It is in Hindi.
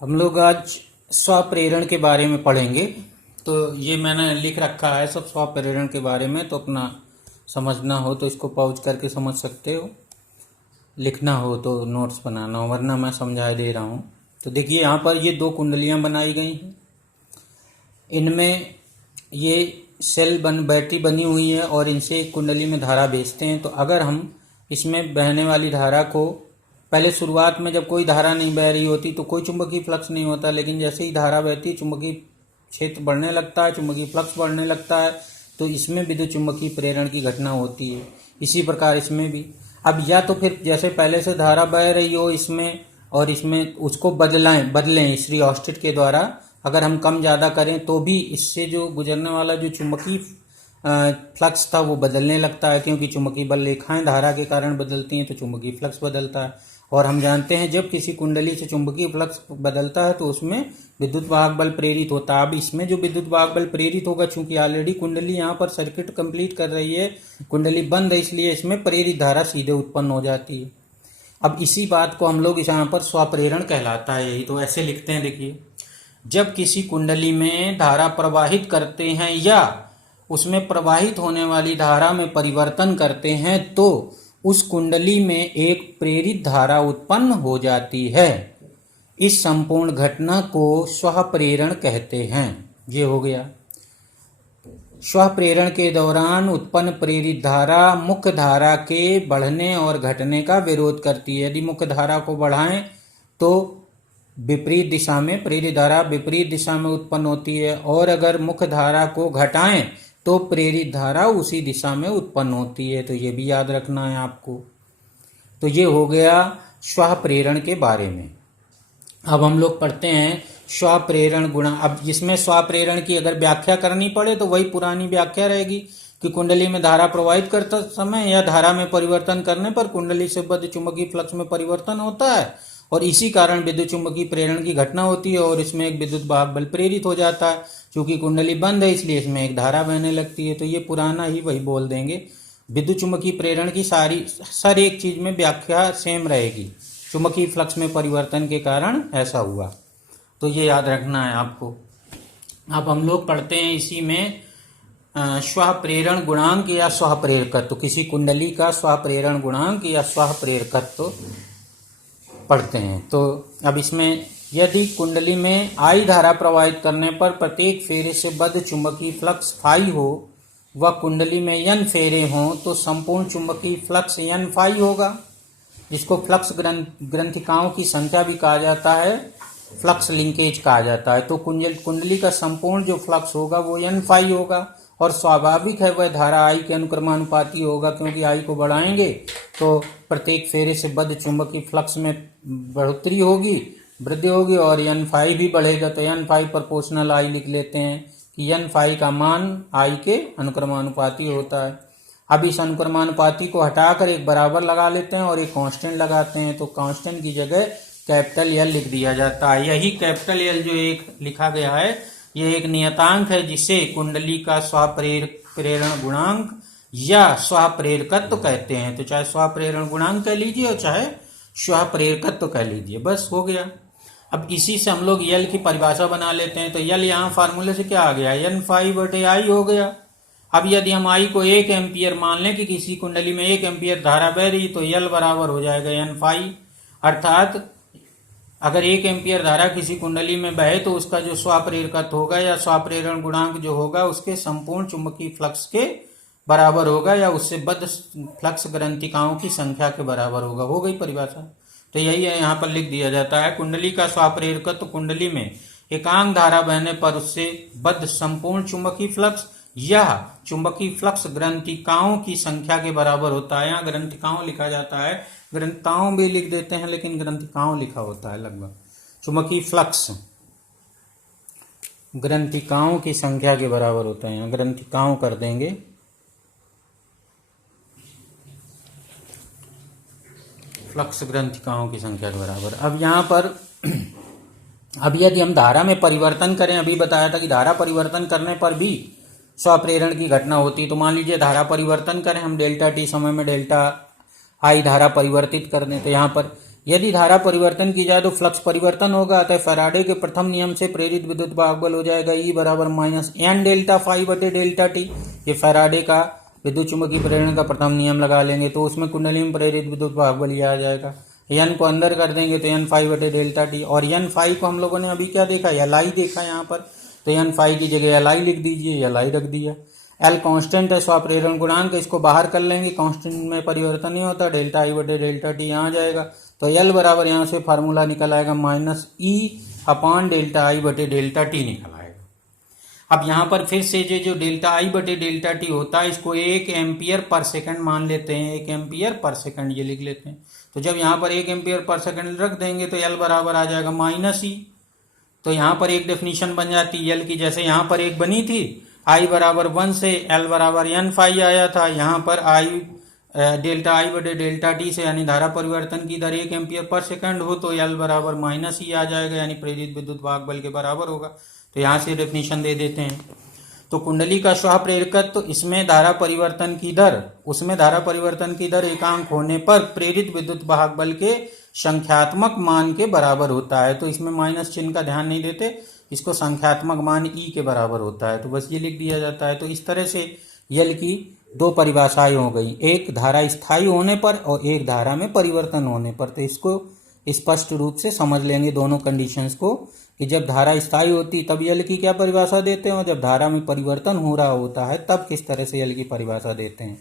हम लोग आज स्वप्रेरण के बारे में पढ़ेंगे। तो ये मैंने लिख रखा है सब स्वप्रेरण के बारे में, तो अपना समझना हो तो इसको पॉज करके समझ सकते हो, लिखना हो तो नोट्स बनाना हो, वरना मैं समझा दे रहा हूँ। तो देखिए यहाँ पर ये दो कुंडलियाँ बनाई गई हैं, इनमें ये बैटरी बनी हुई है और इनसे एक कुंडली में धारा भेजते हैं। तो अगर हम इसमें बहने वाली धारा को पहले शुरुआत में जब कोई धारा नहीं बह रही होती तो कोई चुंबकीय फ्लक्स नहीं होता, लेकिन जैसे ही धारा बहती है चुंबकीय क्षेत्र बढ़ने लगता है, चुंबकीय फ्लक्स बढ़ने लगता है, तो इसमें विद्युत चुंबकीय प्रेरण की घटना होती है। इसी प्रकार इसमें भी अब या तो फिर जैसे पहले से धारा बह रही हो इसमें और इसमें उसको बदलें श्री ऑस्टेट के द्वारा। अगर हम कम ज़्यादा करें तो भी इससे जो गुजरने वाला जो चुंबकीय फ्लक्स था वो बदलने लगता है, क्योंकि चुंबकीय बल रेखाएं धारा के कारण बदलती हैं तो चुंबकीय फ्लक्स बदलता है। और हम जानते हैं जब किसी कुंडली से चुंबकीय फ्लक्स बदलता है तो उसमें विद्युत वाहक बल प्रेरित होता है। अब इसमें जो विद्युत वाहक बल प्रेरित होगा, चूंकि ऑलरेडी कुंडली यहाँ पर सर्किट कंप्लीट कर रही है, कुंडली बंद है, इसलिए इसमें प्रेरित धारा सीधे उत्पन्न हो जाती है। अब इसी बात को हम लोग यहाँ पर स्वप्रेरण कहलाता है, यही तो ऐसे लिखते हैं। देखिए, जब किसी कुंडली में धारा प्रवाहित करते हैं या उसमें प्रवाहित होने वाली धारा में परिवर्तन करते हैं तो उस कुंडली में एक प्रेरित धारा उत्पन्न हो जाती है। इस संपूर्ण घटना को स्वप्रेरण कहते हैं। ये हो गया। स्वप्रेरण के दौरान उत्पन्न प्रेरित धारा मुख्य धारा के बढ़ने और घटने का विरोध करती है। यदि मुख्य धारा को बढ़ाएं तो विपरीत दिशा में प्रेरित धारा विपरीत दिशा में उत्पन्न होती है, और अगर मुख्य धारा को घटाएं तो प्रेरित धारा उसी दिशा में उत्पन्न होती है। तो ये भी याद रखना है आपको। तो ये हो गया स्वप्रेरण के बारे में। अब हम लोग पढ़ते हैं स्वप्रेरण गुणांक। अब इसमें स्वप्रेरण की अगर व्याख्या करनी पड़े तो वही पुरानी व्याख्या रहेगी कि कुंडली में धारा प्रवाहित करते समय या धारा में परिवर्तन करने पर कुंडली से बद्ध चुंबकीय फ्लक्स में परिवर्तन होता है और इसी कारण विद्युत चुंबकीय प्रेरण की घटना होती है और इसमें एक विद्युत वाहक बल प्रेरित हो जाता है। चूंकि कुंडली बंद है इसलिए इसमें एक धारा बहने लगती है। तो ये पुराना ही वही बोल देंगे। विद्युत चुंबकीय प्रेरण की हर एक चीज में व्याख्या सेम रहेगी। चुंबकीय फ्लक्स में परिवर्तन के कारण ऐसा हुआ, तो ये याद रखना है आपको। अब हम लोग पढ़ते हैं इसी में स्वप्रेरण गुणांक या स्वप्रेरकत्व। तो किसी कुंडली का स्वप्रेरण गुणांक या स्वप्रेरकत्व पढ़ते हैं। तो अब इसमें यदि कुंडली में आई धारा प्रवाहित करने पर प्रत्येक फेरे से बद्ध चुंबकीय फ्लक्स फाई हो व कुंडली में n फेरे हों तो संपूर्ण चुंबकीय फ्लक्स n फाई होगा, जिसको फ्लक्स ग्रंथिकाओं की संख्या भी कहा जाता है, फ्लक्स लिंकेज कहा जाता है। तो कुंडली का संपूर्ण जो फ्लक्स होगा वो n फाई होगा और स्वाभाविक है वह धारा आई के अनुक्रमानुपाती होगा, क्योंकि आई को बढ़ाएंगे तो प्रत्येक फेरे से बद्ध चुंबकीय फ्लक्स में बढ़ोतरी होगी, वृद्धि होगी और n फाई भी बढ़ेगा। तो n फाई प्रोपोर्शनल आई लिख लेते हैं कि n फाई का मान आई के अनुक्रमानुपाती होता है। अब इस अनुक्रमानुपाती को हटाकर एक बराबर लगा लेते हैं और एक कांस्टेंट लगाते हैं। तो कांस्टेंट की जगह कैपिटल एल लिख दिया जाता है। यही कैपिटल एल जो एक लिखा गया है यह एक नियतांक है जिसे कुंडली का स्वप्रेरण गुणांक या स्वप्रेरकत्व कहते हैं। तो चाहे स्वप्रेरण गुणांक कह लीजिए और चाहे स्वप्रेरकत्व कह लीजिए, बस हो गया। अब इसी से हम लोग यल की परिभाषा बना लेते हैं। तो यल यहाँ फार्मूले से क्या आ गया, n फाई बटे आई हो गया। अब यदि हम आई को 1 एम्पियर मान लें कि किसी कुंडली में 1 एम्पियर धारा बह रही तो यल बराबर हो जाएगा n फाई। अर्थात अगर 1 एम्पियर धारा किसी कुंडली में बहे तो उसका जो स्वप्रेरकत्व होगा या स्वप्रेरण गुणांक जो होगा उसके संपूर्ण चुंबकीय फ्लक्स के बराबर होगा या उससे बद्ध फ्लक्स ग्रंथिकाओं की संख्या के बराबर होगा। हो गई परिभाषा। तो यही है, यहाँ पर लिख दिया जाता है कुंडली का स्वप्रेरकत्व कुंडली में एकांक धारा बहने पर उससे बद्ध संपूर्ण चुंबकीय फ्लक्स या चुंबकीय फ्लक्स ग्रंथिकाओं की संख्या के बराबर होता है। यहाँ ग्रंथिकाओं लिखा जाता है, ग्रंथिकाओं भी लिख देते हैं लेकिन ग्रंथिकाओं लिखा होता है लगभग। चुंबकीय फ्लक्स ग्रंथिकाओं की संख्या के बराबर होता है, यहाँ ग्रंथिकाओं कर देंगे। फ्लक्स ग्रंथिकाओं की संख्या के बराबर। अब यहाँ पर अब यदि हम धारा में परिवर्तन करें, अभी बताया था कि धारा परिवर्तन करने पर भी स्वप्रेरण की घटना होती है। तो मान लीजिए धारा परिवर्तन करें हम डेल्टा टी समय में डेल्टा आई धारा परिवर्तित कर दें। तो यहाँ पर यदि धारा परिवर्तन की जाए तो फ्लक्स परिवर्तन होगा, अतः फैराडे के प्रथम नियम से प्रेरित विद्युत वाहक बल हो जाएगा E बराबर माइनस एन डेल्टा फाई बटे डेल्टा टी। ये फैराडे का विद्युत चुंबकीय प्रेरण का प्रथम नियम लगा लेंगे तो उसमें कुंडली में प्रेरित विद्युत वाहक बल ये आ जाएगा। एन को अंदर कर देंगे तो एन फाई बटे डेल्टा टी, और एन फाई को हम लोगों ने अभी क्या देखा, एल आई देखा यहाँ पर, तो एन फाई की जगह एल आई लिख दीजिए, एल आई रख दिया। एल कांस्टेंट है, स्वाप्रेरण गुणांक, इसको बाहर कर लेंगे, कांस्टेंट में परिवर्तन नहीं होता, डेल्टा आई बटे डेल्टा टी यहाँ जाएगा, तो एल बराबर यहाँ से फार्मूला निकल आएगा माइनस ई अपॉन डेल्टा आई बटे डेल्टा टी निकल आएगा। अब यहाँ पर फिर से जो डेल्टा आई बटे डेल्टा टी होता है इसको 1 एम्पियर पर सेकंड मान लेते हैं, 1 एम्पियर पर सेकंड ये लिख लेते हैं। तो जब यहाँ पर 1 एम्पियर पर सेकंड रख देंगे तो एल बराबर आ जाएगा माइनस ई। तो यहाँ पर एक डेफिनेशन बन जाती है एल की, जैसे यहाँ पर एक बनी थी आई बराबर 1 से एल बराबर एन फाई आया था, यहाँ पर आई डेल्टा आई बटे डेल्टा टी से यानी धारा परिवर्तन की दर 1 एम्पियर पर सेकंड हो तो एल बराबर माइनस ई आ जाएगा, यानी प्रेरित विद्युत वाहक बल के बराबर होगा। तो यहाँ से डेफिनेशन दे देते हैं। तो कुंडली का स्व प्रेरकत्व, तो इसमें धारा परिवर्तन की दर, उसमें धारा परिवर्तन की दर एकांक होने पर प्रेरित विद्युत वाहक बल के संख्यात्मक मान के बराबर होता है। तो इसमें माइनस चिन्ह का ध्यान नहीं देते, इसको संख्यात्मक मान ई के बराबर होता है, तो बस ये लिख दिया जाता है। तो इस तरह से यल की दो परिभाषाएं हो गई, एक धारा स्थायी होने पर और एक धारा में परिवर्तन होने पर। तो इसको स्पष्ट रूप से समझ लेंगे दोनों कंडीशंस को, कि जब धारा स्थायी होती तब यल की क्या परिभाषा देते हैं और जब धारा में परिवर्तन हो रहा होता है तब किस तरह से यल की परिभाषा देते हैं।